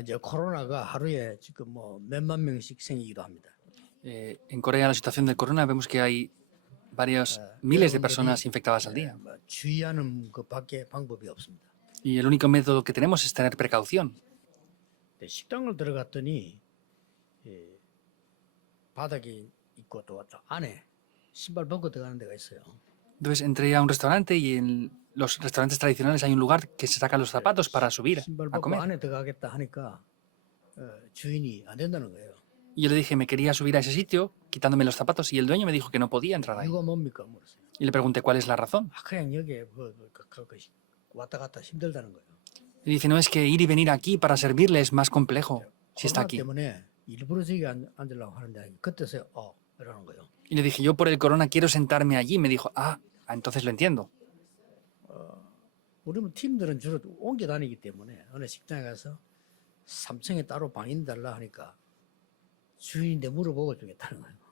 이제 코로나가 하루에 지금 뭐 몇만 명씩 생기기도 합니다. En Corea la situación del corona vemos que hay varios miles de personas infectadas al día. 뭐 주의하는 것밖에 방법이 없습니다. Y el único método que tenemos es tener precaución. 근데 식당을 들어갔더니 바닥에 있고 또 안에 신발 벗고 들어가는 데가 있어요. Entonces entré a un restaurante y en los restaurantes tradicionales hay un lugar que se sacan los zapatos para subir 신발 a 벗고 comer. 안에 들어가겠다 하니까 주인이 안 된다는 거예요. Y yo le dije, me quería subir a ese sitio quitándome los zapatos y el dueño me dijo que no podía entrar ahí. 이유가 뭡니까? 물었어요. Y le pregunté cuál es la razón. 그냥 여기에 왔다 갔다 힘들다는 거예요. Y dice, no, es que ir y venir aquí para servirle es más complejo si está 코로나 aquí. 때문에 일부러 저기 앉으려고 하는데 그때서 이러는 거예요. Y le dije, yo por el corona quiero sentarme allí. Me dijo, entonces lo entiendo. 우리 팀들은 주로 옮겨 다니기 때문에 어느 식당에 가서 3층에 따로 방인 달라 하니까 주인인데 물어보고 주겠다는 거예요.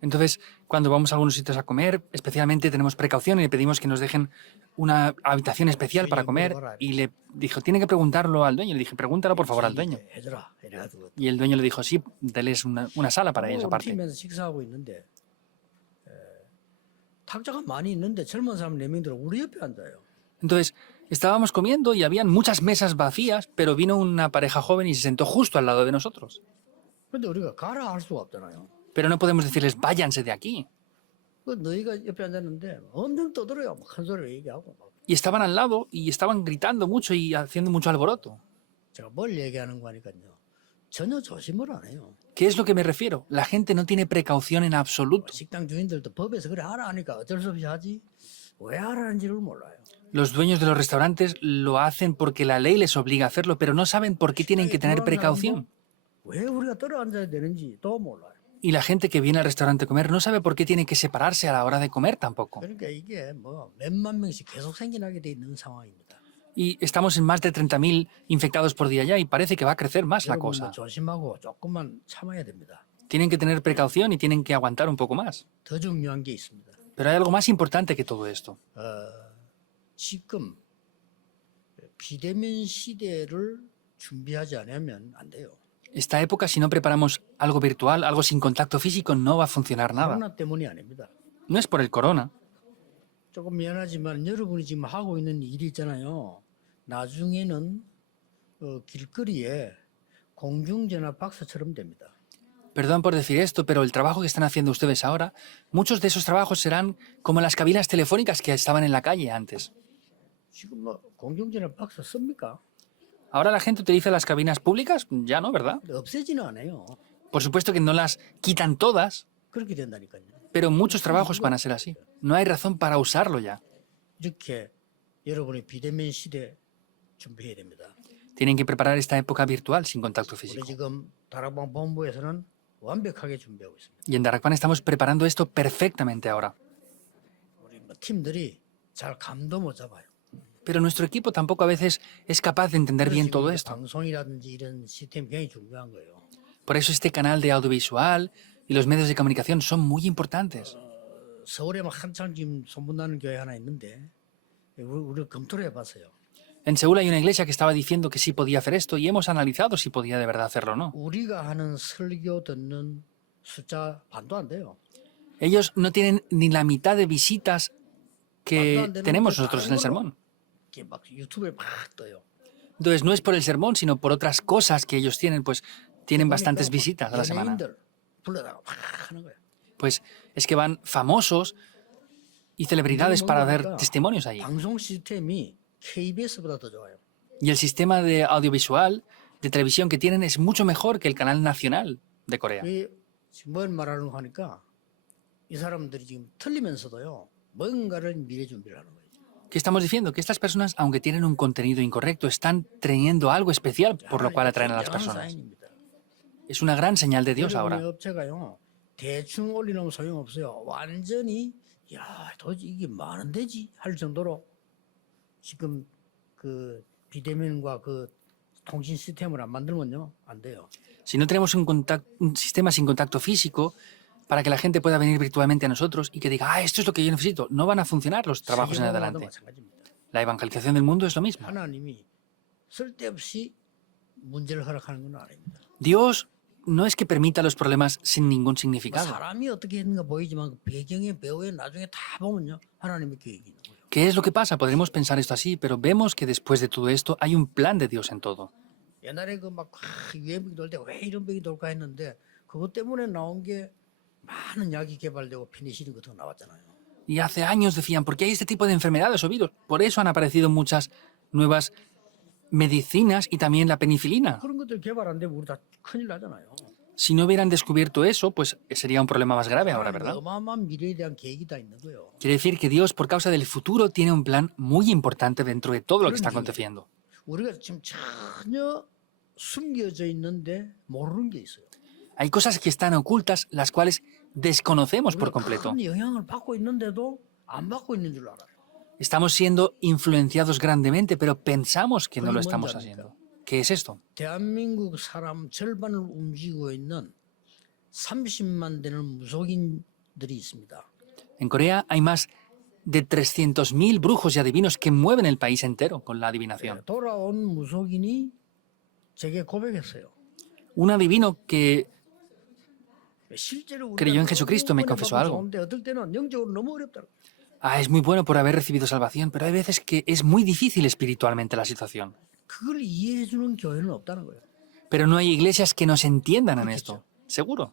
Entonces, cuando vamos a algunos sitios a comer, especialmente tenemos precaución y le pedimos que nos dejen una habitación especial para comer. Y le dijo, tiene que preguntarlo al dueño. Le dije, pregúntalo por favor al dueño. 해줘라 이래가지고 Y el dueño le dijo, sí, déles una sala para ellos 우리 aparte. 팀에서 식사하고 있는데 탁자가 많이 있는데 젊은 사람 4명 들어 우리 옆에 앉아요. Entonces, estábamos comiendo y habían muchas mesas vacías, pero vino una pareja joven y se sentó justo al lado de nosotros. 근데 우리가 가라 할 수가 없잖아요. Pero no podemos decirles, váyanse de aquí. 그 너희가 옆에 앉았는데 엄청 떠들어요. 큰 소리로 얘기하고 막. Y estaban al lado y estaban gritando mucho y haciendo mucho alboroto. 제가 뭘 얘기하는 거니까요. 전혀 조심을 안 해요. ¿Qué es lo que me refiero? La gente no tiene precaución en absoluto. 식당 주인들도 법에서 그래 하라 하니까 어쩔 수 없이 하지 왜 하라는지를 몰라요. Los dueños de los restaurantes lo hacen porque la ley les obliga a hacerlo, pero no saben por qué tienen que tener precaución. 왜 우리가 떨어 앉아야 되는지 또 몰라요. Y la gente que viene al restaurante a comer no sabe por qué tiene que separarse a la hora de comer tampoco. 그러니까 이게 뭐 몇만 명씩 계속 생겨나게 돼 있는 상황입니다. Y estamos en más de 30.000 infectados por día ya y parece que va a crecer más la 여러분 뭐 cosa. 조심하고 조금만 참아야 됩니다. Tienen que tener precaución y tienen que aguantar un poco más. 더 중요한 게 있습니다. Pero hay algo más importante que todo esto. 지금 비대면 시대를 준비하지 않으면 안 돼요. Esta época, si no preparamos algo virtual, algo sin contacto físico, no va a funcionar nada. 코로나 때문이 아닙니다. No es por el corona. 조금 미안하지만 여러분이 지금 하고 있는 일이 있잖아요. 나중에는 길거리에 공중전화 박스처럼 됩니다. Perdón por decir esto, pero el trabajo que están haciendo ustedes ahora, muchos de esos trabajos serán como las cabinas telefónicas que estaban en la calle antes. 지금 뭐 공중전화 박스 씁니까? ¿Ahora la gente utiliza las cabinas públicas? Ya no, ¿verdad? 근데 없애지는 않아요. Por supuesto que no las quitan todas, 그렇게 된다니까요. pero muchos trabajos van a ser así. No hay razón para usarlo ya. 이렇게 여러분의 비대면 시대 준비해야 됩니다. Tienen que preparar esta época virtual sin contacto 우리 físico. 지금 다락방 본부에서는 완벽하게 준비하고 있습니다. Y en Darakpan estamos preparando esto perfectamente ahora. 우리 뭐 팀들이 잘 감도 못 잡아요. Pero nuestro equipo tampoco a veces es capaz de entender bien todo esto. 방송이라든지 이런 시스템이 굉장히 중요한 거예요. Por eso este canal de audiovisual y los medios de comunicación son muy importantes. 서울에 막 한창 지금 소문나는 교회 하나 있는데 우리 검토를 해봤어요. En Seúl hay una iglesia que estaba diciendo que sí podía hacer esto y hemos analizado si podía de verdad hacerlo o no. 우리가 하는 설교 듣는 숫자 반도 안 돼요. Ellos no tienen ni la mitad de visitas que tenemos nosotros en el sermón. 이게 막 유튜브에 막 떠요. Entonces no es por el sermón, sino por otras cosas que ellos tienen, pues tienen bastantes visitas a la semana. 연예인들 불러다가 막 하는 거예요. Pues es que van famosos y celebridades para dar testimonios allí. 방송 시스템이 KBS보다 더 좋아요. Y el sistema de audiovisual, de televisión que tienen es mucho mejor que el canal nacional de Corea. 왜 지금 뭘 말하는 거 하니까 이 사람들이 지금 틀리면서도요 뭔가를 미래 준비를 하는 거예요. ¿Qué estamos diciendo? Que estas personas, aunque tienen un contenido incorrecto, están teniendo algo especial por lo cual atraen a las personas. Es una gran señal de Dios ahora. 업체가요 대충 올리는 소용 없어요. 완전히 도대체 이게 말은 되지 할 정도로 지금 그 비대면과 그 통신 시스템을 안 만들면요 안 돼요. Si no tenemos un sistema sin contacto físico para que la gente pueda venir virtualmente a nosotros y que diga, esto es lo que yo necesito, no van a funcionar los trabajos en adelante. La evangelización del mundo es lo mismo. 하나님이 쓸데없이 문제를 허락하는 건 아닙니다. Dios no es que permita los problemas sin ningún 뭐 significado. 사람이 어떻게 했는가 보이지만 그 배경에 배후에 나중에 다 보면요 하나님의 계획이 있는 거예요. ¿Qué es lo que pasa? Podremos pensar esto así, pero vemos que después de todo esto hay un plan de Dios en todo. 옛날에 그 막 유행병 돌 때 왜 이런 병이 돌까 했는데 그것 때문에 나온 게 많은 약이 개발되고 페니실린 같은 거 나왔잖아요. Y hace años decían, ¿por qué hay este tipo de enfermedades o virus? Por eso han aparecido muchas nuevas medicinas y también la penicilina. 그런 것들 개발 안 되면 우리 다 큰일 나잖아요. Si no hubieran descubierto eso, pues sería un problema más grave ahora, 하나님의 ¿verdad? 어마어마한 미래에 대한 계획이 다 있는 거예요. Quiere decir que Dios, por causa del futuro, tiene un plan muy importante dentro de todo lo que está aconteciendo. 우리가 지금 전혀 숨겨져 있는데 모르는 게 있어요. Hay cosas que están ocultas, las cuales desconocemos por 우리가 completo. 큰 영향을 받고 있는데도 안 받고 있는 줄 알아요. Estamos siendo influenciados grandemente, pero pensamos que no lo estamos haciendo. ¿Qué es esto? 대한민국 사람 절반을 움직이고 있는 30만 되는 무속인들이 있습니다. En Corea hay más de 300.000 brujos y adivinos que mueven el país entero con la adivinación. 돌아온 무속인이 제게 고백했어요. Un adivino que 실제로 creyó en Jesucristo me 구원을 confesó 받고 algo. 좋은데 어떨 때는 영적으로 너무 어렵다고. es muy bueno por haber recibido salvación, pero hay veces que es muy difícil espiritualmente la situación. 그걸 이해해 주는 교회는 없다는 거예요. Pero no hay iglesias que nos entiendan en esto. Seguro.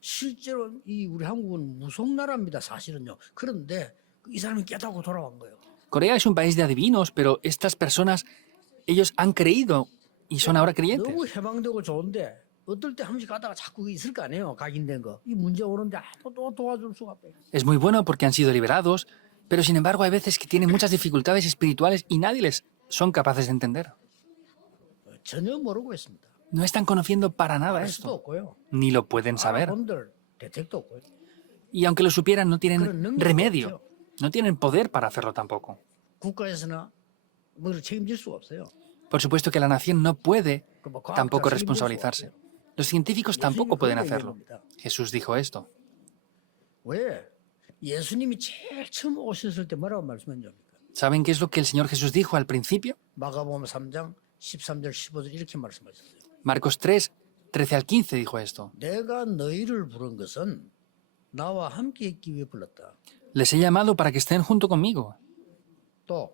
실제로 이 우리 한국은 무속 나라입니다. 사실은요. 그런데 이 사람이 깨닫고 돌아온 거예요. Corea es un país de adivinos, pero estas personas, ellos han creído y son ahora creyentes. 너무 해방되고 좋은데 어떨 때 한 번씩 가다가 자꾸 있을 거 아니에요. 각인된 거. 이 문제 오는데 아무도 도와줄 수가 없어요. Es muy bueno porque han sido liberados, pero sin embargo hay veces que tienen muchas dificultades espirituales y nadie les son capaces de entender. 전혀 모르고 있습니다. No están conociendo para nada 알 수도 esto, 없고요. ni lo pueden saber. 알아본들 대책도 없고요. Y aunque lo supieran, no 그런 tienen 능력도 remedio, 없죠. no tienen poder para hacerlo tampoco. 국가에서나 뭐 책임질 수가 없어요. Por supuesto que la nación no puede 그뭐 과학자 tampoco 책임질 수가 responsabilizarse. 없어요. Los científicos tampoco 예수님이 pueden 그런 hacerlo. 얘기합니다. Jesús dijo esto. 왜? 예수님이 제일 처음 오셨을 때 뭐라고 말씀했냐니까. ¿Saben qué es lo que el Señor Jesús dijo al principio? 마가복음 3장 13절 15절 이렇게 말씀하셨어요. Marcos 3, 13 al 15 dijo esto. 내가 너희를 부른 것은 나와 함께 있기 위해 불렀다. Les he llamado para que estén junto conmigo. 또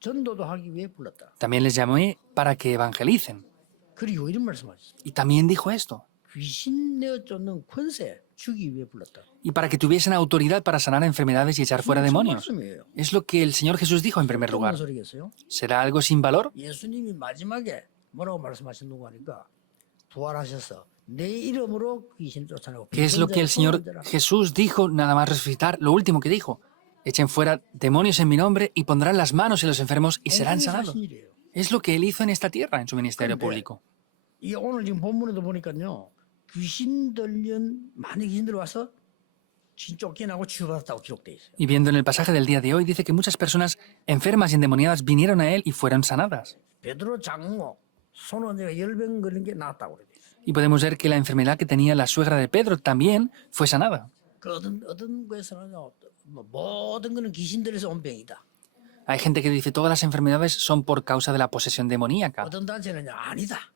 전도도 하기 위해 불렀다. También les llamé para que evangelicen. 그리고 이런 말씀하셨어요. Y también dijo esto. 귀신 내어 쫓는 권세 주기 위해 불렀다. Y para que tuviesen autoridad para sanar enfermedades y echar fuera 무슨 demonios. 말씀이에요? Es lo que el Señor Jesús dijo en primer 어떤 lugar. 소리겠어요? ¿Será algo sin valor? 예수님이 마지막에 뭐라고 말씀하셨는가 하니까 부활하셔서 내 이름으로 귀신 쫓아내고 ¿Qué es lo que el Señor Jesús dijo nada más resucitar? Lo último que dijo. Echen fuera demonios en mi nombre y pondrán las manos en los enfermos y serán sanados. 일이에요. Es lo que él hizo en esta tierra, en su ministerio público. 이 오늘 지금 본문에도 보니까요. 귀신 들린 많은 귀신들 와서 진 쫓겨나고 치유받았다고 기록돼 있어요. Y viendo en el pasaje del día de hoy, dice que muchas personas enfermas y endemoniadas vinieron a él y fueron sanadas. 베드로 장모 손원제가 열병 걸린 게 나았다고 그래요. Y podemos ver que la enfermedad que tenía la suegra de Pedro también fue sanada. 그 어떤 거에서는요. 모든 거는 귀신들에서 온 병이다. Hay gente que dice todas las enfermedades son por causa de la posesión demoníaca. 어떤 단체는 아니다.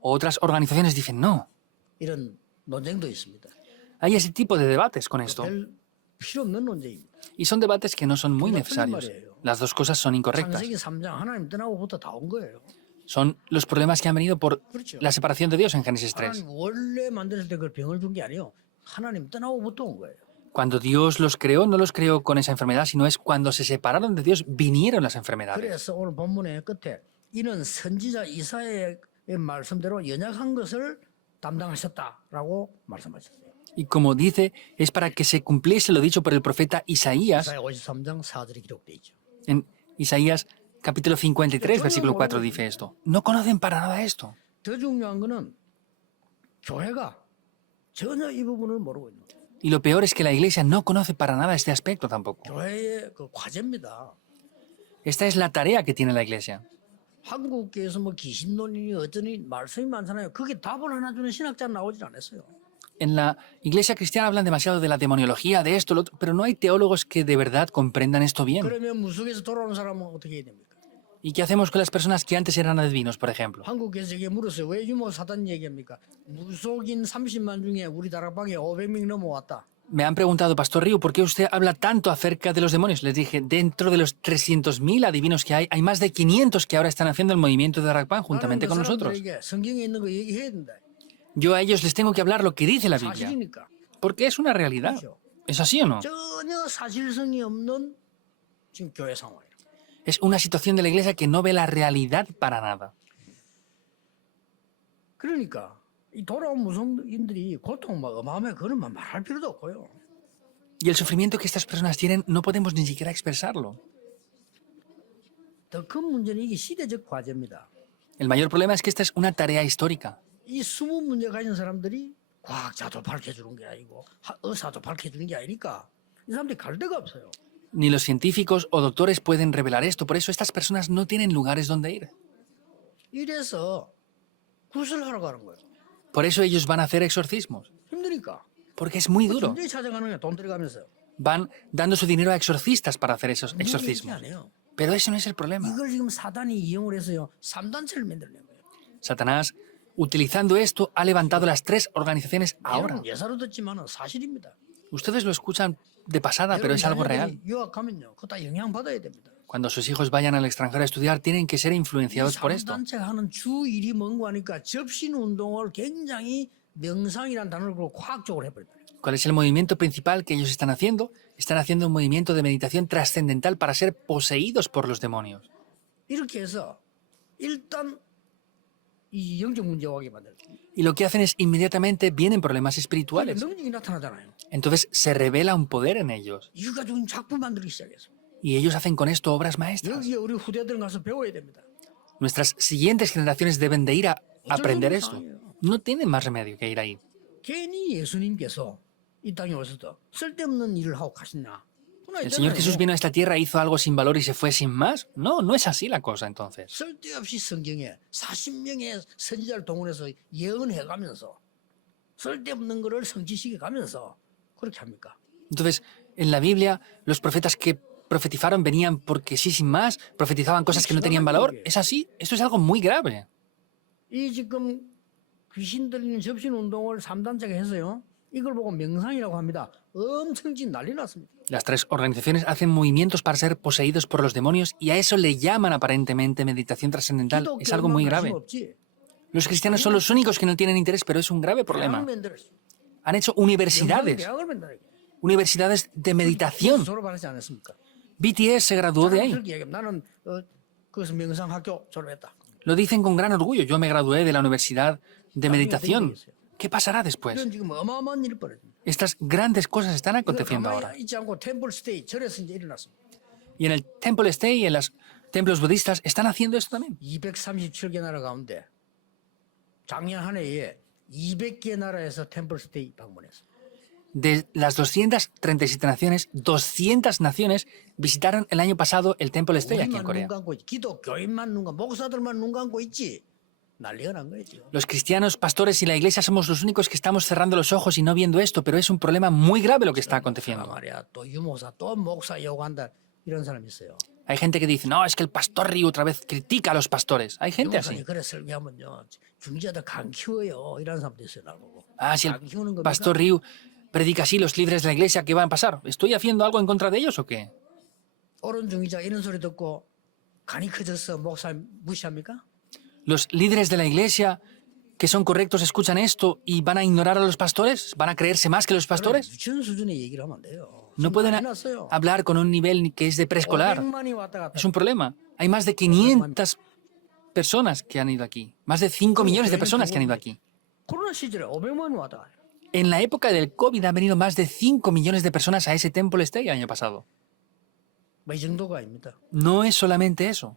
Otras organizaciones dicen no. 이런 논쟁도 있습니다. Hay ese tipo de debates con esto. 별 필요 없는 논쟁입니다. Y son debates que no son muy Pero necesarios. 말이에요. Las dos cosas son incorrectas. 창세기 3장 하나님 떠나고부터 다 온 거예요. Son los problemas que han venido por 그렇죠. la separación de Dios en Génesis 3. 하나님 원래 만들었을 때 그걸 병을 준 게 아니에요. 하나님 떠나고부터 온 거예요. Cuando Dios los creó, no los creó con esa enfermedad, sino es cuando se separaron de Dios, vinieron las enfermedades. 그래서 오늘 본문의 끝에 이는 선지자 이사야의 말씀대로 연약한 것을 담당하셨다라고 말씀하셨어요. Y como dice, es para que se cumpliese lo dicho por el profeta Isaías, 이사야 53장 4절에 기록되어 있죠. en Isaías capítulo 53, versículo 4 dice esto. No conocen para nada esto. 더 중요한 거는 교회가 전혀 이 부분을 모르고 있는 거예요. Y lo peor es que la iglesia no conoce para nada este aspecto tampoco. 교회의 그 과제입니다. Esta es la tarea que tiene la iglesia. 한국교회에서 뭐 귀신론이니 어쩌니 말씀이 많잖아요. 그게 답을 하나 주는 신학자 나오질 않았어요. En la iglesia cristiana hablan demasiado de la demoniología, de esto, lo otro, pero no hay teólogos que de verdad comprendan esto bien. 그러면 무속에서 돌아오는 사람은 어떻게 해야 됩니까? ¿Y qué hacemos con las personas que antes eran adivinos, por ejemplo? 한국 개석에 물었어요. 왜 유모 사단 얘기합니까? 무속인 30만 중에 우리 다락방에 500명 넘어왔다. Me han preguntado, Pastor Río, ¿por qué usted habla tanto acerca de los demonios? Les dije, dentro de los 300.000 adivinos que hay más de 500 que ahora están haciendo el movimiento de Darakpan juntamente con nosotros. 사람들에게 성경에 있는 거 얘기해야 된다. Yo a ellos les tengo que hablar lo que dice la Biblia, 사실이니까. porque es una realidad. ¿Es así o no? 전혀 사실성이 없는 지금 교회 상황이에요. Es una situación de la iglesia que no ve la realidad para nada. 그러니까 이 돌아온 무속인들이 고통 막 어마어마해 그런 말 말할 필요도 없고요. Y el sufrimiento que estas personas tienen no podemos ni siquiera expresarlo. 더 큰 문제는 이게 시대적 과제입니다. El mayor problema es que esta es una tarea histórica. 이 20문제 가진 사람들이 과학자도 밝혀주는 게 아니고 의사도 밝혀주는 게 아니니까 이 사람들이 갈 데가 없어요. Ni los científicos o doctores pueden revelar esto, por eso estas personas no tienen lugares donde ir. 이래서 구슬하러 가는 거예요. Por eso ellos van a hacer exorcismos, 힘드니까. porque es muy duro. 굉장히 찾아가는 거야. 돈 들어가면서. Van dando su dinero a exorcistas para hacer esos 문제 얘기 exorcismos. 안 해요. Pero eso no es el problema. 이걸 지금 사단이 이용을 해서요. 3단체를 만들어낸 거예요. Satanás, utilizando esto, ha levantado las 3 organizaciones ahora. 여러분 예사로 듣지만 사실입니다. Ustedes lo escuchan de pasada, pero es algo real. 유학하면요. 그거 다 영향받아야 됩니다. Cuando sus hijos vayan al extranjero a estudiar, tienen que ser 이 influenciados por esto. 3단체가 하는 주 일이 뭔고 하니까 접신운동을 굉장히 명상이라는 단어를 그리고 과학적으로 해버립니다. ¿Cuál es el movimiento principal que ellos están haciendo? Están haciendo un movimiento de meditación trascendental para ser poseídos por los demonios. 이렇게 해서 일단 이 영적 문제가 오게 만들어요. Y lo que hacen es inmediatamente vienen problemas espirituales. 능력이 나타나잖아요. Entonces se revela un poder en ellos. 이거 가지고 작품 만들기 시작했어. Y ellos hacen con esto obras maestras. 여기에 우리 후대들은 가서 배워야 됩니다. Nuestras siguientes generaciones deben de ir a aprender esto. No tienen más remedio que ir ahí. 괜히 예수님께서 이 땅에 오셔서 쓸데없는 일을 하고 가시나? ¿El Señor Jesús vino a esta tierra, hizo algo sin valor y se fue sin más? No, no es así la cosa entonces. 쓸데없이 성경에 40명의 선지자를 동원해서 예언해가면서 쓸데없는 거를 성취시켜가면서 그렇게 합니까? Entonces, en la Biblia, los profetas que profetizaron venían porque sí, sin más, profetizaban cosas que no tenían valor. ¿Es así? Esto es algo muy grave. 이 지금 귀신 들리는 접신 운동을 3단체가 해서요. 이걸 보고 명상이라고 합니다. 엄청 지금 난리 났습니다. Las 3 organizaciones hacen movimientos para ser poseídos por los demonios y a eso le llaman aparentemente meditación trascendental. Es algo muy grave. Los cristianos son los únicos que no tienen interés, pero es un grave problema. Han hecho universidades de meditación. BTS se graduó de ahí. 나는 그것은 명상학교 졸업했다. Lo dicen con gran orgullo. Yo me gradué de la universidad de meditación. ¿Qué pasará después? 이런 지금 어마어마한 일이 벌어집니다. Estas grandes cosas están 이걸 aconteciendo ahora. 가만히 있지 않고 템플 스테이 절에서 이제 일어났습니다. Y en el Temple Stay y en los templos budistas están haciendo esto también. 237개 나라 가운데 작년 한 해에 200개 나라에서 템플 스테이 방문했어요. De las 237 naciones, 200 naciones visitaron el año pasado el Temple Stay aquí en 우리만 눈 Corea. 감고 있지. 기독교인만 눈 감고 목사들만 눈 감고 있지. 난리가 난 거죠. Los cristianos, pastores y la iglesia somos los únicos que estamos cerrando los ojos y no viendo esto, pero es un problema muy grave lo que está aconteciendo. 말이야. 또 유목사 또 목사 욕한다. 이런 사람이 있어요. Hay gente que dice, no, es que el pastor Ryu otra vez critica a los pastores. Hay gente así. 유목사님 그래 설교하면요. 중지자들 강 키워요. 이런 사람도 있어요. 나보고. Ah, si 강 키우는 el 겁니까? pastor Ryu predica así, los líderes de la iglesia, ¿qué van a pasar? ¿Estoy haciendo algo en contra de ellos o qué? 옳은 중지자 이런 소리 듣고 간이 커져서 목사 무시합니까? ¿Los líderes de la iglesia que son correctos escuchan esto y van a ignorar a los pastores? ¿Van a creerse más que los pastores? 유치원 수준의 얘기를 하면 안 돼요. No pueden 많이 났어요. hablar con un nivel que es de preescolar. 500만이 왔다 갔다. Es un problema. Hay más de 500 personas que han ido aquí. Más de 5 millones de personas que han ido aquí. 코로나 시절에 500만이 왔다 갔다. En la época del COVID han venido más de 5 millones de personas a ese Temple Stay el año pasado. 뭐 이 정도가 아닙니다. No es solamente eso.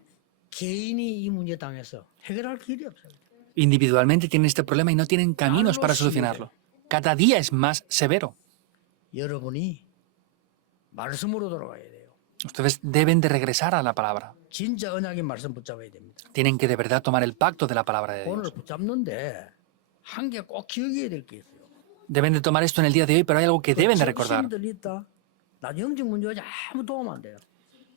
개인이 이 문제 당해서 해결할 길이 없어요. Individualmente tienen este problema y no tienen caminos para solucionarlo. Cada día es más severo. 여러분이 말씀으로 돌아가야 돼요. Ustedes deben de regresar a la palabra. 진짜 언약의 말씀 붙잡아야 됩니다. Tienen que de verdad tomar el pacto de la palabra de 오늘 Dios. 붙잡는데 한 개 꼭 기억해야 될 게 있어요. Deben de tomar esto en el día de hoy, pero hay algo que deben de recordar. 접신들이 있다. 나 영적 문제가 아무 도움 안 돼요.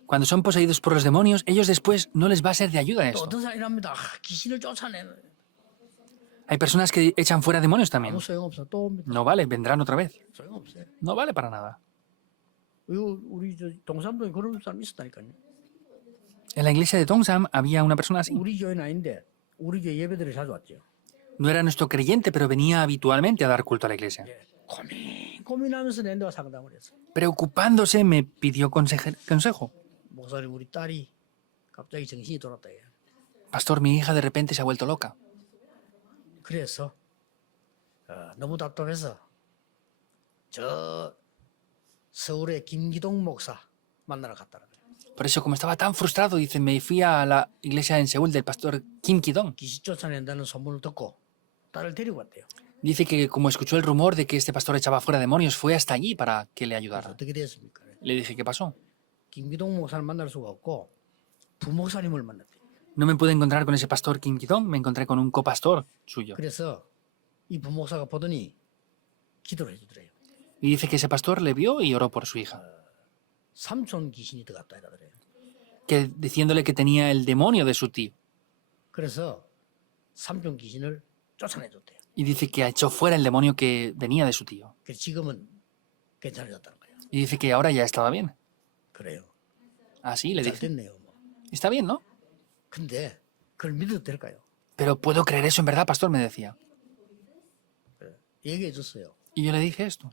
Cuando son poseídos por los demonios, ellos después no les va a ser de ayuda 또 esto. 어떤 사람이 합니다. 귀신을 쫓아내는 Hay personas que echan fuera demonios también. 아무 소용없어. 또 옵니다. No vale, vendrán otra vez. 소용없어요. No vale para nada. 이거 우리 저 동산동에 그런 사람 있었다니까요. En la iglesia de Tongsam había una persona así. 우리 교회는 아닌데 우리 교회 예배들에 자주 왔죠. No era nuestro creyente, pero venía habitualmente a dar culto a la iglesia. 예. 고민하면서 내 내가 상담을 했어. Preocupándose, me pidió consejo. 목사님 우리 딸이 갑자기 정신이 돌았다. 예. Pastor, mi hija de repente se ha vuelto loca. 그래서 너무 답답해서 저 서울의 김기동 목사 만나러 갔다는 거예요. Por eso, como estaba tan frustrado, dice, me fui a la iglesia en Seúl del pastor Kim Ki-dong. 귀신 쫓아낸다는 소문을 듣고 딸을 데리고 왔대요. Dice que como escuchó el rumor de que este pastor echaba fuera demonios, fue hasta allí para que le 그래서 ayudara. 어떻게 됐습니까? Le dije, ¿qué pasó? 김기동 목사를 만날 수가 없고 부목사님을 만났대요. No me pude encontrar con ese pastor Kim Ki-dong, me encontré con un copastor suyo. 그래서 이 부목사가 보더니 기도를 해주더래요. Y dice que ese pastor le vio y oró por su hija, 삼촌 귀신이 들어갔다 이러더래요. que, diciéndole que tenía el demonio de su tío. 그래서 삼촌 귀신을 쫓아내줬대요. Y dice que echó fuera el demonio que venía de su tío. 그래서 지금은 괜찮아졌다는 거예요. Y dice que ahora ya estaba bien. 그래요. Así le 잘 dije. 됐네요. 뭐. Está bien, ¿no? 근데 그걸 믿어도 될까요? Pero ¿puedo creer eso en verdad, pastor? Me decía. 얘기해 줬어요. Y yo le dije esto.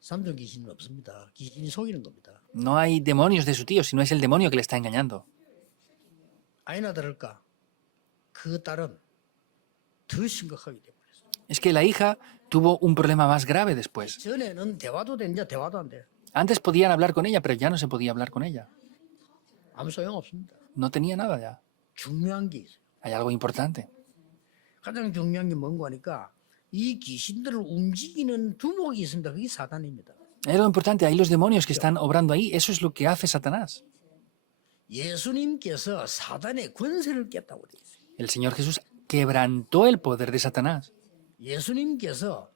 삼촌 귀신은 없습니다. 귀신이 속이는 겁니다. No hay demonios de su tío, sino es el demonio que le está engañando. 아니나 다를까 그 딸은 더 심각하게 돼버렸어요. Es que la hija tuvo un problema más grave después. 전에는 대화도 되는데 대화도 안 돼. Antes podían hablar con ella, pero ya no se podía hablar con ella. 아무 소용 없습니다. No tenía nada ya. 중요한 게 있어요. Hay algo importante. 가장 중요한 게 뭔가 하니까 이 귀신들을 움직이는 두목이 있습니다. 그게 사단입니다. Es lo importante, hay los demonios que están obrando ahí. Eso es lo que hace Satanás. 예수님께서 사단의 권세를 깼다고 돼 있어요. El Señor Jesús quebrantó el poder de Satanás. 예수님께서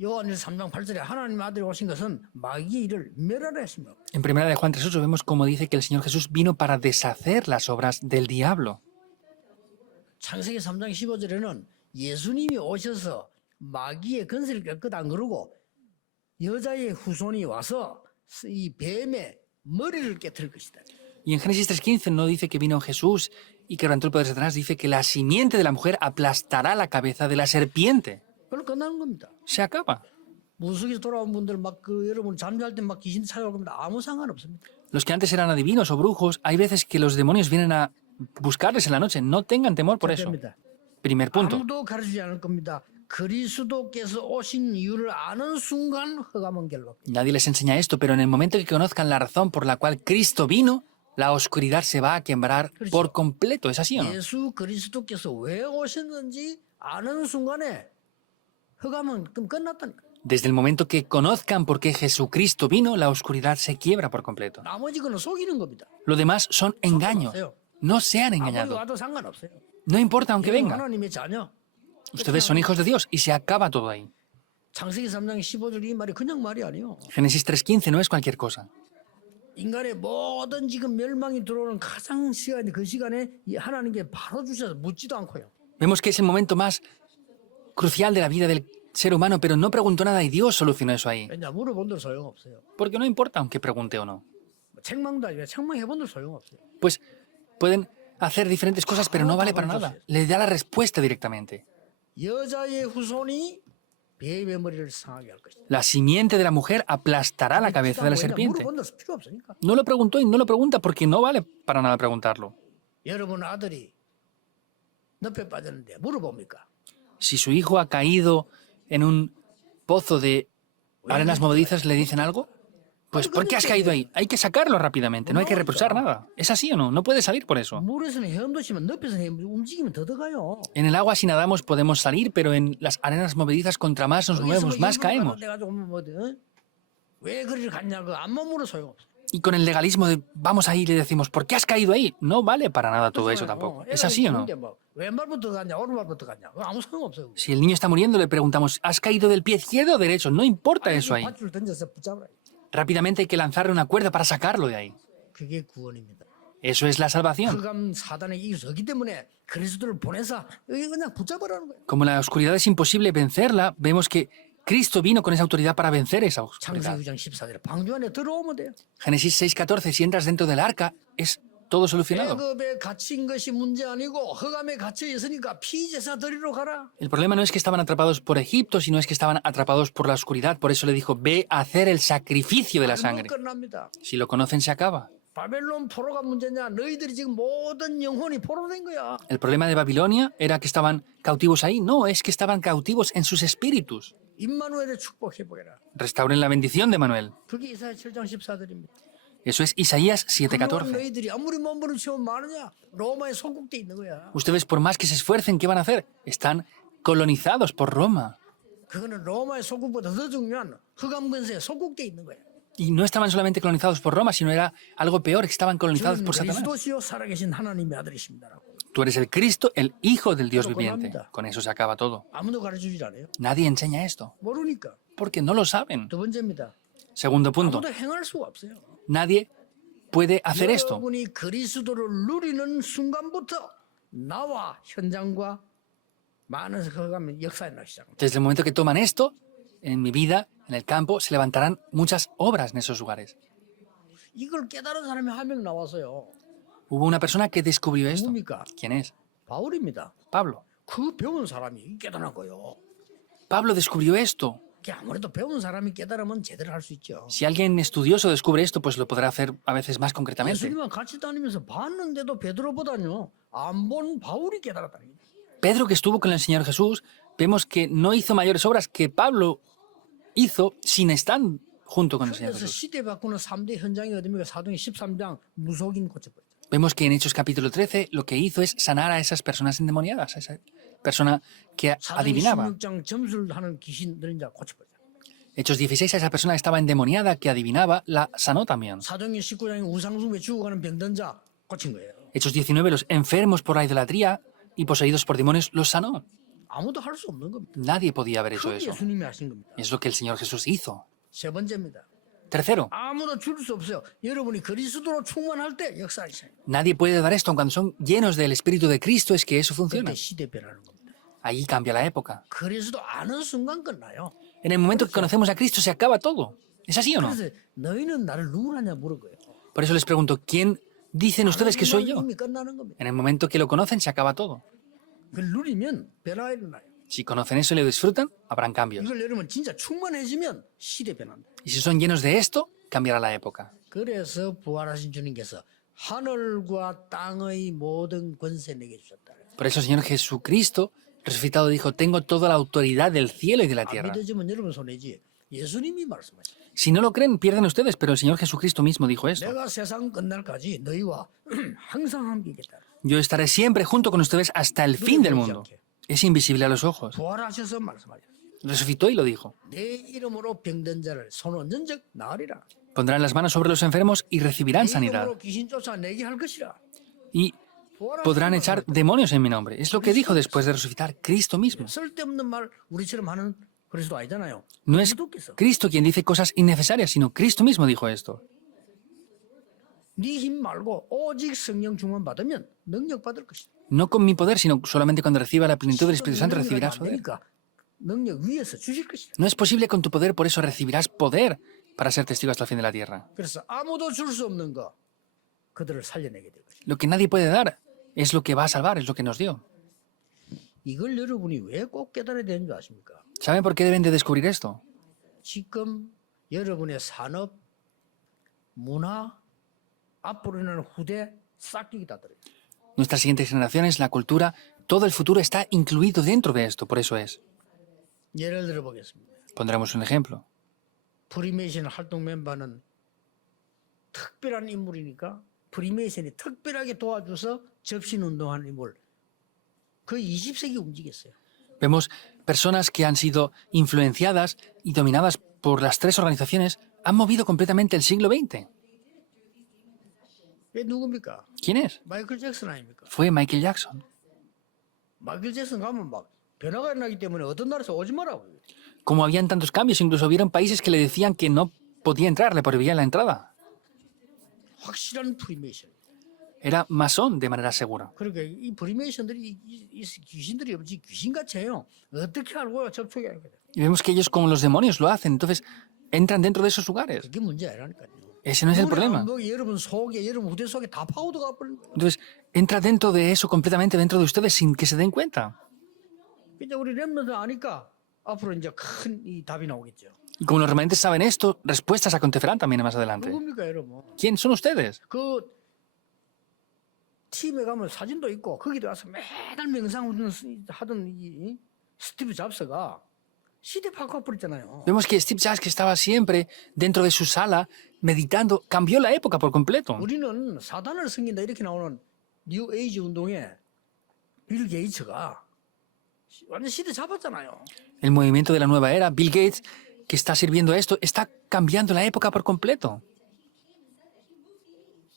요한일서 3장 8절에 하나님 아들이 오신 것은 마귀의 일을 멸하라 했습니다. En 1 de Juan 3:8 vemos cómo dice que el Señor Jesús vino para deshacer las obras del diablo. 창세기 3장 15절에는 예수님이 오셔서 마귀의 권세를 깼거든 안 그러고 여자의 후손이 와서 이 뱀의 머리를 깨뜨릴 것이다. Y en Génesis 3:15 no dice que vino Jesús y quebrantó el poder de Satanás, dice que la simiente de la mujer aplastará la cabeza de la serpiente. 그걸로 끝나는 겁니다. Se acaba. 무속에서 돌아온 분들 막 여러분 잠잘 때 막 귀신 찾아올 겁니다. 아무 상관없습니다. Los que antes eran adivinos o brujos, hay veces que los demonios vienen a buscarles en la noche. No tengan temor por eso. 첫째입니다. Primer punto. 아무도 가르치지 않을 겁니다. 그리스도께서 오신 이유를 아는 순간 흑암은 결박됩니다. Nadie les enseña esto, pero en el momento que conozcan la razón por la cual Cristo vino, la oscuridad se va a quebrar por completo. ¿Es así o no? 예수 그리스도께서 왜 오셨는지 아는 순간에 흑암은 그럼 끝났다니까. Desde el momento que conozcan por qué Jesucristo vino, la oscuridad se quiebra por completo. 나머지 거는 속이는 겁니다. Lo demás son engaños. No sean 아무리 engañados. 와도 상관없어요. No importa aunque 여러분 venga. 하나님의 자녀. Ustedes son hijos de Dios y se acaba todo ahí. 창세기 3장 15절 이 말이 그냥 말이 아니에요. Génesis 3:15 no es cualquier cosa. 인간의 모든 지금 멸망이 들어오는 가장 시간이 그 시간에 이 하나님께 바로 주셔서 묻지도 않고요. Vemos que es el momento más crucial de la vida del ser humano, pero no preguntó nada y Dios solucionó eso ahí. 왜냐 물어본들 so용없어요. Porque no importa aunque pregunte o no. 책망도 아니라 책망해본들 so용없어요. Pues pueden hacer diferentes cosas, pero no vale para nada. Le da la respuesta directamente. 여자의 후손이 뱀의 머리를 상하게 할 것이다. La simiente de la mujer aplastará la cabeza de la serpiente. 물어본들 필요 없으니까. No lo preguntó y no lo pregunta porque no vale para nada preguntarlo. 여러분 아들이 늪에 빠졌는데 물어봅니까? Si su hijo ha caído en un pozo de arenas movedizas, ¿le dicen algo? Pues ¿por qué has caído ahí? Hay que sacarlo rápidamente, no hay que reprochar nada. ¿Es así o no? No puede salir por eso. 물에서는 헤엄도시면 늪에서는 움직이면 더 들어가요. En el agua si nadamos podemos salir, pero en las arenas movedizas contra más nos movemos, más caemos. 왜 그리를 갔냐고 안만 물어 소용없어. Y con el legalismo de vamos ahí le decimos, ¿por qué has caído ahí? No vale para nada todo eso tampoco. ¿Es así o no? 왼발부터 갔냐 오른발부터 갔냐 아무 소용없어요. Si el niño está muriendo le preguntamos, ¿has caído del pie izquierdo o derecho? No importa eso ahí. 밧줄 던져서 붙잡아라. Rápidamente hay que lanzarle una cuerda para sacarlo de ahí. 그게 구원입니다. Eso es la salvación. 흑암 사단의 이길 수 없기 때문에 그리스도를 보내서 여기 그냥 붙잡으라는 거예요. Como la oscuridad es imposible vencerla, vemos que Cristo vino con esa autoridad para vencer esa oscuridad. 창세기 9장 14절에 방주 안에 들어오면 돼요. Génesis 6:14, si entras dentro del arca, es todo solucionado. 애굽에 갇힌 것이 문제 아니고 흑암에 갇혀 있으니까 피제사 드리러 가라. El problema no es que estaban atrapados por Egipto, sino es que estaban atrapados por la oscuridad. Por eso le dijo, ve a hacer el sacrificio de la 알면 sangre. 끝납니다. Si lo conocen, se acaba. 바벨론 포로가 문제냐? 너희들이 지금 모든 영혼이 포로된 거야. El problema de Babilonia era que estaban cautivos ahí. No, es que estaban cautivos en sus espíritus. 임마누엘의 축복해 보게라. Restauren la bendición de Manuel. 그게 이사야 7장 14절입니다. Eso es Isaías 7:14. 너희들이 아무리 몸부림치면 많으냐? 로마에 소국돼 있는 거야. Ustedes, por más que se esfuercen, ¿qué van a hacer? Están colonizados por Roma. 그거는 로마의 소국보다 더 중요한 흑암 근세에 소국돼 있는 거야. Y no estaban solamente colonizados por Roma, sino era algo peor, que estaban colonizados 주는 por Satanás. 그리스도시요 살아계신 하나님의 아들이십니다라고. Tú eres el Cristo, el Hijo del Dios Pero viviente. con Con eso se acaba todo. 아무도 가르쳐주지 않아요. Nadie enseña esto, 모르니까. porque no lo saben. 두 번째입니다. Segundo punto, 아무도 행할 수가 없어요. nadie puede hacer esto. 여러분이 그리스도를 누리는 순간부터 나와 현장과 많은 흑암 역사에 나기 시작합니다. Desde el momento que toman esto, en mi vida, en el campo, se levantarán muchas obras en esos lugares. 이걸 깨달은 사람이 한 명 나왔어요. Hubo una persona que descubrió esto. 누굽니까? ¿Quién es? 바울입니다. Pablo. 그 배운 사람이 깨달은 거요. Pablo descubrió esto. 아무래도 배운 사람이 깨달으면 제대로 할 수 있죠. Si alguien estudioso descubre esto, pues lo podrá hacer a veces más concretamente. 예수님과 같이 다니면서 봤는데도 베드로보다요 안 본 바울이 깨달았다는 거죠. Pedro, que estuvo con el Señor Jesús, vemos que no hizo mayores obras que Pablo hizo sin estar junto con el Señor 그래서 Jesús. 시대 바꾸는 3대 현장이 어디입니까? 사도행 13장 무속인 고쳐버렸죠. Vemos que en Hechos capítulo 13 lo que hizo es sanar a esas personas endemoniadas, a esa persona que 사도행 adivinaba. 16장 점수를 하는 귀신들은 이제 고쳐버렸죠. Hechos 16, a esa persona que estaba endemoniada, que adivinaba, la sanó también. 사도행 19장에 우상숭배 죽어가는 병든 자 고친 거예요. Hechos 19, los enfermos por la idolatría y poseídos por demonios los sanó. 아무도 할 수 없는 겁니다. Nadie podía haber hecho 그게 eso. 예수님이 하신 겁니다. Es lo que el Señor Jesús hizo. 세 번째입니다. Tercero, 아무도 줄 수 없어요. 여러분이 그리스도로 충만할 때 역사를 시작해요. nadie puede dar esto cuando son llenos del Espíritu de Cristo, es que eso funciona. 그때 시대 변하는 겁니다. Ahí cambia la época. 그리스도 아는 순간 끝나요. En el momento que conocemos a Cristo se acaba todo. ¿Es así o no? 그래서 너희는 나를 누구라냐 물은 거예요. Por eso les pregunto, ¿quién dicen ustedes que soy yo? 이미 끝나는 겁니다. En el momento que lo conocen se acaba todo. 그걸 누리면 변화가 일어나요. Si conocen eso y lo disfrutan, habrán cambios. 이걸 여러분 진짜 충만해지면 시대 변한다. Y si son llenos de esto, cambiará la época. 그래서 부활하신 주님께서 하늘과 땅의 모든 권세 내게 주셨다. Por eso el Señor Jesucristo, resucitado, dijo, tengo toda la autoridad del cielo y de la 안 tierra. 믿어지면 여러분 손해지. 예수님이 말씀하셨어요. Si no lo creen, pierden ustedes, pero el Señor Jesucristo mismo dijo esto. 내가 세상 끝날까지 너희와 항상 함께 있겠다. Yo estaré siempre junto con ustedes hasta el fin del mundo. Es invisible a los ojos. 부활하셔서 말씀하셨어요. Resucitó y lo dijo. 내 이름으로 병든 자를 손 얹은 적 나으리라. Pondrán las manos sobre los enfermos y recibirán 내 sanidad. 이름으로 귀신 쫓아내게 할 것이라. Y podrán echar demonios en mi nombre. Es lo que dijo después de resucitar Cristo mismo. 쓸데없는 말 우리처럼 하는 그리스도 아니잖아요. No es 그리스도께서 Cristo quien dice cosas innecesarias, sino Cristo mismo dijo esto. 네 힘 말고 오직 성령 충만 받으면 능력 받을 것이다. No con mi poder, sino solamente cuando reciba la plenitud del Espíritu Santo 능력이 recibirás 안 poder. 되니까 능력 위에서 주실 것이다. No es posible con tu poder, por eso recibirás poder para ser testigo hasta el fin de la tierra. 그래서 아무도 줄 수 없는 거 그들을 살려내게 될 것이다. Lo que nadie puede dar es lo que va a salvar, es lo que nos dio. 이걸 여러분이 왜 꼭 깨달아야 되는 줄 아십니까? ¿Saben por qué deben de descubrir esto? 지금 여러분의 산업, 문화, 앞으로 일어나는 후대 싹 여기 다 들어요. Nuestras siguientes generaciones, la cultura, todo el futuro está incluido dentro de esto, por eso es. 예를 들어 보겠습니다. Pondremos un ejemplo. 프리메이션 활동 멤버는 특별한 인물이니까 프리메이션이 특별하게 도와줘서 접신운동하는 인물. 그 20세기 움직였어요. Vemos personas que han sido influenciadas y dominadas por las tres organizaciones, han movido completamente el siglo XX. 왜 누굽니까? ¿Quién es? 마이클 잭슨 아닙니까? Fue Michael Jackson. 마이클 잭슨 가면 막 변화가 일어나기 때문에 어떤 나라에서 오지 마라고. Como habían tantos cambios, incluso hubieron países que le decían que no podía entrar, le prohibían la entrada. 확실한 프리메이션. Era masón de manera segura. 그러니까 이 프리메이션들이 이 귀신들이 없지 귀신같이 해요. 어떻게 알고 접촉이 하는 거예요. Y vemos que ellos, como los demonios, lo hacen. Entonces, entran dentro de esos lugares. 그게 문제 아니라니까요. Ese no es el problema. 여러분 속에, 여러분 후대 속에 다 파고들어가 버린 거예요. Entonces, entra dentro de eso completamente dentro de ustedes sin que se den cuenta. 이제 우리 렘넌트 아니까 앞으로 이제 큰 이 답이 나오겠죠. Y como los remanentes saben esto, respuestas acontecerán también más adelante. 누굽니까 여러분? ¿Quién son ustedes? 그 팀에 가면 사진도 있고 거기도 가서 매달 명상하던 이 스티브 잡스가 시대 바꿔 버렸잖아요. Vemos que Steve Jobs, que estaba siempre dentro de su sala meditando, cambió la época por completo. 우리는 사단을 섬긴다 이렇게 나오는 뉴 에이지 운동에 빌 게이츠가 완전 시대 잡았잖아요. El movimiento de la nueva era, Bill Gates, que está sirviendo a esto, está cambiando la época por completo,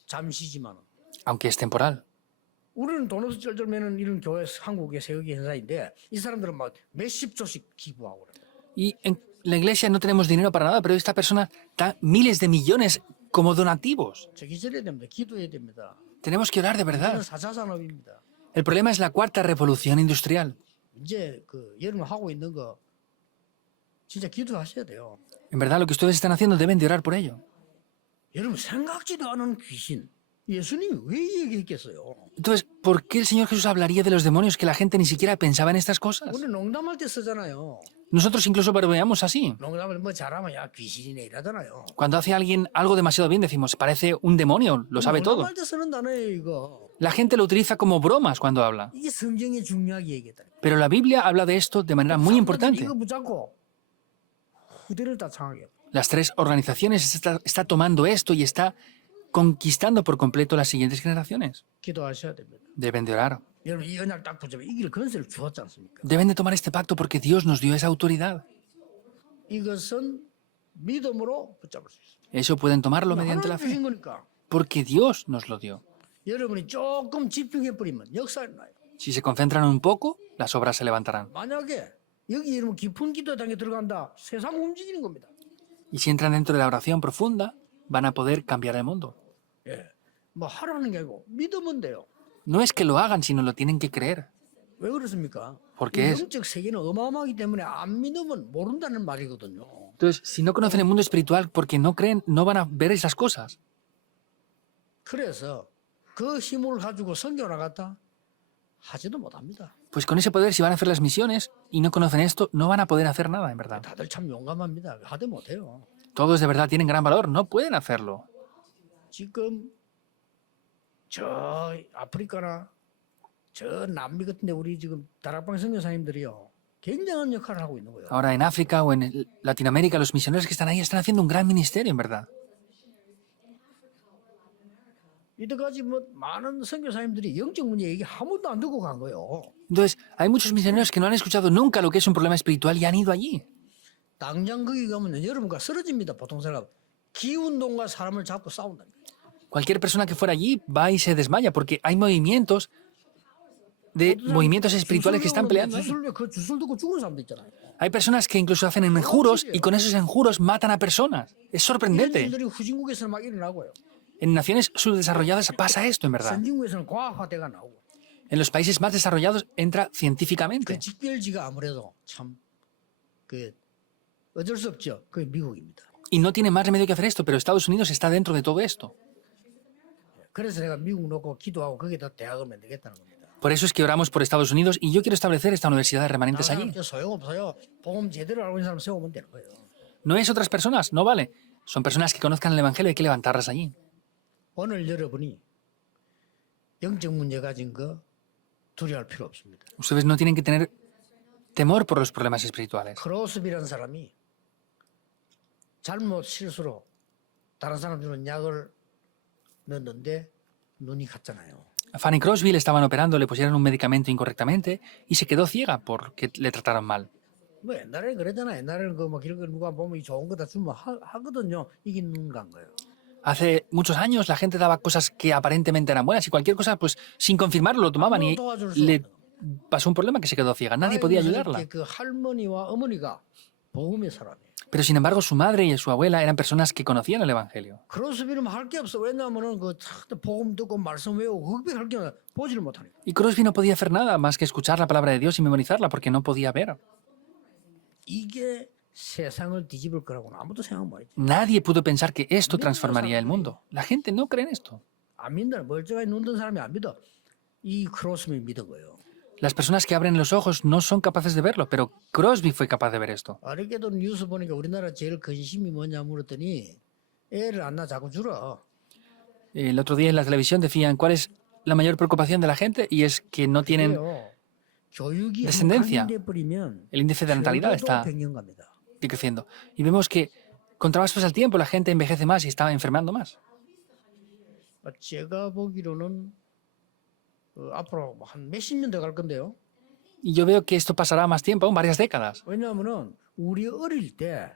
잠시지만 aunque es temporal. 우리는 돈 없어 쩔쩔매는 이런 교회 한국의 세계 행사인데 이 사람들은 막 몇십 조씩 기부하고 그래요. Y en la iglesia no tenemos dinero para nada, pero esta persona da miles de millones como donativos. 저 기절해야 됩니다. 기도해야 됩니다. Tenemos que orar de 이제는 verdad. 4차 산업입니다. El problema es la cuarta revolución industrial. 이제 그 여러분 하고 있는 거 진짜 기도하셔야 돼요. En verdad, lo que ustedes están haciendo deben de orar por ello. 여러분 생각지도 않은 귀신 예수님이 왜 얘기했겠어요? Entonces, ¿por qué el Señor Jesús hablaría de los demonios que la gente ni siquiera pensaba en estas cosas? 우리 농담할 때 쓰잖아요. Nosotros incluso bromeamos así. 농담을 뭐 잘하면 야 귀신이네 이러잖아요. Cuando hace alguien algo demasiado bien, decimos, parece un demonio, lo sabe todo. 농담할 때 쓰는 단어예요 이거. La gente lo utiliza como bromas cuando habla. 이게 성경에 중요하게 얘기했다. Pero la Biblia habla de esto de manera muy importante. 이거 붙잡고 후대를 다 창하게. Las tres organizaciones está tomando esto y está conquistando por completo las siguientes generaciones. 기도하셔야 됩니다. Deben de orar. 여러분 이 언약 딱 붙잡으면 이길 건설을 주었지 않습니까? Deben de tomar este pacto porque Dios nos dio esa autoridad. 이것은 믿음으로 붙잡을 수 있어요. Eso pueden tomarlo mediante la 하나님 주신 fe. 거니까 Porque Dios nos lo dio. 여러분이 조금 집중해버리면 역사는 나요. Si se concentran un poco, las obras se levantarán. 만약에 여기 여러분 깊은 기도 단계 들어간다, 세상 움직이는 겁니다. Y si entran dentro de la oración profunda, van a poder cambiar el mundo. 예, 뭐 하라는 게 아니고 믿으면 돼요. No es que lo hagan, sino lo tienen que creer. 왜 그렇습니까? Porque 이 es. 영적 세계는 어마어마하기 때문에 안 믿으면 모른다는 말이거든요. Entonces, si no conocen el mundo espiritual porque no creen, no van a ver esas cosas. 그래서 그 힘을 가지고 성경 나갔다 하지도 못합니다. Pues con ese poder, si van a hacer las misiones y no conocen esto, no van a poder hacer nada, en verdad. 다들 참 용감합니다. 하도 못해요. Todos de verdad tienen gran valor, no pueden hacerlo. 지금 저 아프리카나 저 남미 같은데 우리 지금 다락방 선교사님들이요 굉장한 역할을 하고 있는 거예요. Ahora en África o en Latinoamérica, los misioneros que están ahí están haciendo un gran ministerio, en verdad. 이때까지 뭐 많은 선교사님들이 영적 문제 얘기 한 번도 안 듣고 간 거예요. Entonces, hay muchos misioneros que no han escuchado nunca lo que es un problema espiritual y han ido allí. 당장 거기 가면 여러분과 쓰러집니다. 보통 사람 기운동과 사람을 잡고 싸운다니까. Cualquier persona que fuera allí va y se desmaya porque hay movimientos movimientos espirituales que están peleando. ahí. 그 주술 듣고 죽은 사람도 있잖아요. Hay personas que incluso hacen enjuros y con esos enjuros matan a personas. Es 이런 sorprendente. 일들이 후진국에서는 막 일어나고요. En naciones subdesarrolladas pasa esto, en verdad. 선진국에서는 과학화돼가 나오고. En los países más desarrollados entra 그 científicamente. 직결지가 아무래도 참 그 어쩔 수 없죠. 그게 미국입니다. Y no tiene más remedio que hacer esto, pero Estados Unidos está dentro de todo esto. 그래서 내가 미국 놓고 기도하고 거기다 대학을 만들겠다는 겁니다. Por eso es que oramos por Estados Unidos y yo quiero establecer esta universidad de remanentes allí. 소용없어요. 복음 제대로 알고 있는 사람 세우면 되는 거예요. No es otras personas, no vale. Son personas que conozcan el Evangelio, hay que levantarlas allí. 오늘 여러분이 영적 문제 가진 거 두려워할 필요 없습니다. Ustedes no tienen que tener temor por los problemas espirituales. 크로스비라는 사람이 잘못 실수로 다른 사람 주는 약을 넣었는데 눈이 갔잖아요. A Fanny Crosby le estaban operando, le pusieron un medicamento incorrectamente y se quedó ciega porque le trataron mal. 뭐 옛날에는 그랬잖아. 옛날에는 그막 이런 거 누가 보면 이 좋은 거 다 주면 하거든요. 이게 눈 간 거예요. Hace muchos años la gente daba cosas que aparentemente eran buenas y cualquier cosa, pues sin confirmarlo, lo tomaban y le pasó un problema que se quedó ciega. Nadie podía ayudarla. 그 할머니와 어머니가 복음의 사람이에요. Pero sin embargo, su madre y su abuela eran personas que conocían el Evangelio. 크로스비는 할 게 없어. 왜냐하면은 그 복음 듣고 말씀 외우고 그게 할게 보지를 못하니까. Y Crosby no podía hacer nada más que escuchar la palabra de Dios y memorizarla porque no podía ver. 이게 세상을 뒤집을 거라고는 아무도 생각 못 했지. Nadie pudo pensar que esto transformaría el mundo. La gente no cree en esto. 안 믿는 멀쩡하게 눈 뜬 사람이 안 믿어. 이 크로스비 믿은 거예요. Las personas que abren los ojos no son capaces de verlo, pero Crosby fue capaz de ver esto. 어렵게도 뉴스 보니까 우리나라 제일 근심이 뭐냐 물었더니 애를 안 낳아 자꾸 줄어. El otro día en la televisión decían cuál es la mayor preocupación de la gente y es que no tienen 그래요. 교육이 descendencia. 한강돼 버리면 El índice de natalidad está creciendo. Y vemos que contra más pasa el tiempo, la gente envejece más y está enfermando más. 제가 보기로는 앞으로 한 몇십 년 더 갈 건데요. Y yo veo que esto pasará más tiempo, aún varias décadas. 왜냐하면은 우리 어릴 때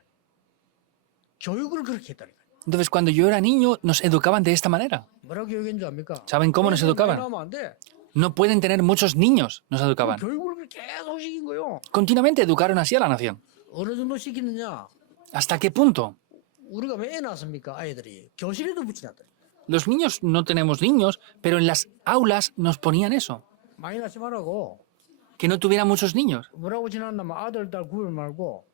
교육을 그렇게 했다니까요. Entonces, cuando yo era niño, nos educaban de esta manera. 뭐라고 교육인 줄 압니까? ¿Saben cómo nos educaban? 나면 안 돼. No pueden tener muchos niños, nos educaban. 교육을 계속 시킨 거요. Continuamente educaron así a la nación. 어느 정도 시키느냐? ¿Hasta qué punto? 우리가 왜 애 낳습니까? 아이들이 교실에도 붙여놨다. Los niños no tenemos niños, pero en las aulas nos ponían eso. 많이 낳지 말라고. Que no tuviera muchos niños. 뭐라고 지났냐면 아들 딸 구별 말고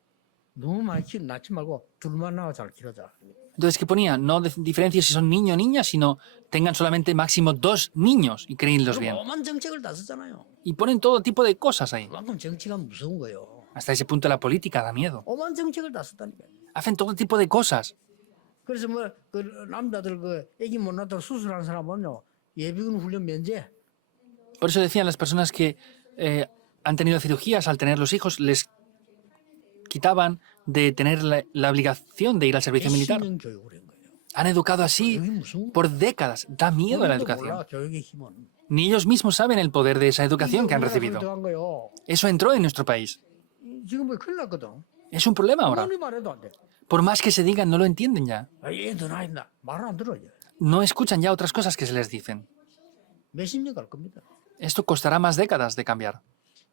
너무 많이 낳지 말고 둘만 낳아 잘 키우자. Entonces, ¿qué ponía? No diferencias si son niño o niña, sino tengan solamente máximo 2 niños y créenlos bien. 오만 정책을 다 쓰잖아요. Y ponen todo tipo de cosas ahí. 그만큼 정치가 무서운 거예요. Hasta ese punto la política da miedo. 오만 정책을 다 썼다니까요. Hacen todo tipo de cosas. 그래서 뭐 그 남자들 그 아기 못 낳다고 수술한 사람은요 예비군 훈련 면제. Por eso decían las personas que han tenido cirugías al tener los hijos, les quitaban de tener la obligación de ir al servicio militar. 10년 교육을 한 거예요. Han educado así 교육이 무슨 por décadas. Da miedo a la 우리도 educación. 몰라, 교육의 힘은. Ni ellos mismos saben el poder de esa educación que han recibido. 들어간 거예요. Eso entró en nuestro país. 지금 뭐 큰일 났거든. Es un problema ahora. 아무리 말해도 안 돼. Por más que se digan, no lo entienden ya. 얘도 나이 나 말을 안 들어 이제. No escuchan ya otras cosas que se les dicen. 몇십 년 갈 겁니다. Esto costará más décadas de cambiar.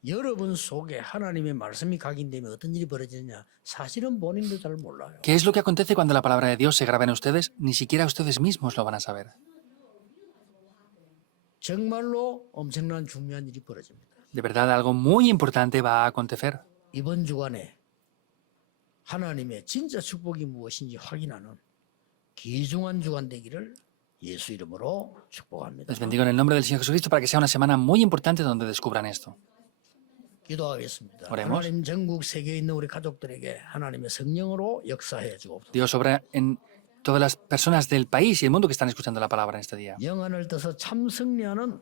여러분 속에 하나님의 말씀이 각인되면 어떤 일이 벌어지느냐 사실은 본인도 잘 몰라요. ¿Qué es lo que acontece cuando la palabra de Dios se graba en ustedes? Ni siquiera ustedes mismos lo van a saber. 정말로 엄청난 중요한 일이 벌어집니다. De verdad, algo muy importante va a acontecer. 이번 주간에 하나님의 진짜 축복이 무엇인지 확인하는 귀중한 주간 되기를 예수 이름으로 축복합니다. Les bendigo en el nombre del Señor Jesucristo para que sea una semana muy importante donde descubran esto. 기도하겠습니다. Oremos. 하나님 전국 세계에 있는 우리 가족들에게 하나님의 성령으로 역사해 주옵소서. Dios obra en todas las personas del país y el mundo que están escuchando la palabra en este día. 영안을 떠서 참 승리하는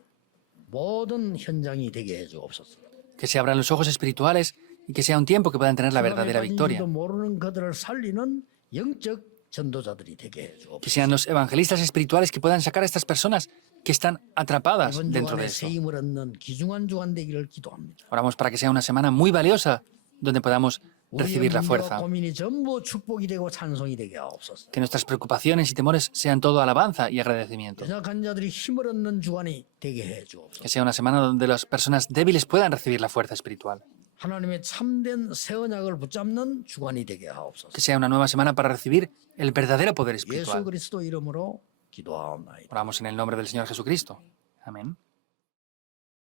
모든 현장이 되게 해 주옵소서. Que se abran los ojos espirituales y que sea un tiempo que puedan tener la verdadera victoria. 모르는 그들을 살리는 영적 전도자들이 되게 해 주옵소서. Que sean los evangelistas espirituales que puedan sacar a estas personas que están atrapadas 이번 dentro 주간에 de esto. 새 힘을 얻는 귀중한 주간 되기를 기도합니다. Oramos para que sea una semana muy valiosa donde podamos 우리의 recibir la 문제와 fuerza. 고민이 전부 축복이 되고 찬송이 되게 하옵소서. Que nuestras preocupaciones y temores sean todo alabanza y agradecimiento. 연약한 자들이 힘을 얻는 주간이 되게 해 주옵소서. Que sea una semana donde las personas débiles puedan recibir la fuerza espiritual. 하나님의 참된 새 언약을 붙잡는 주간이 되게 하옵소서. Que sea una nueva semana para recibir el verdadero poder 예수 espiritual. 그리스도 이름으로 기도하옵나이다. Oramos en el nombre del Señor Jesucristo. Amén.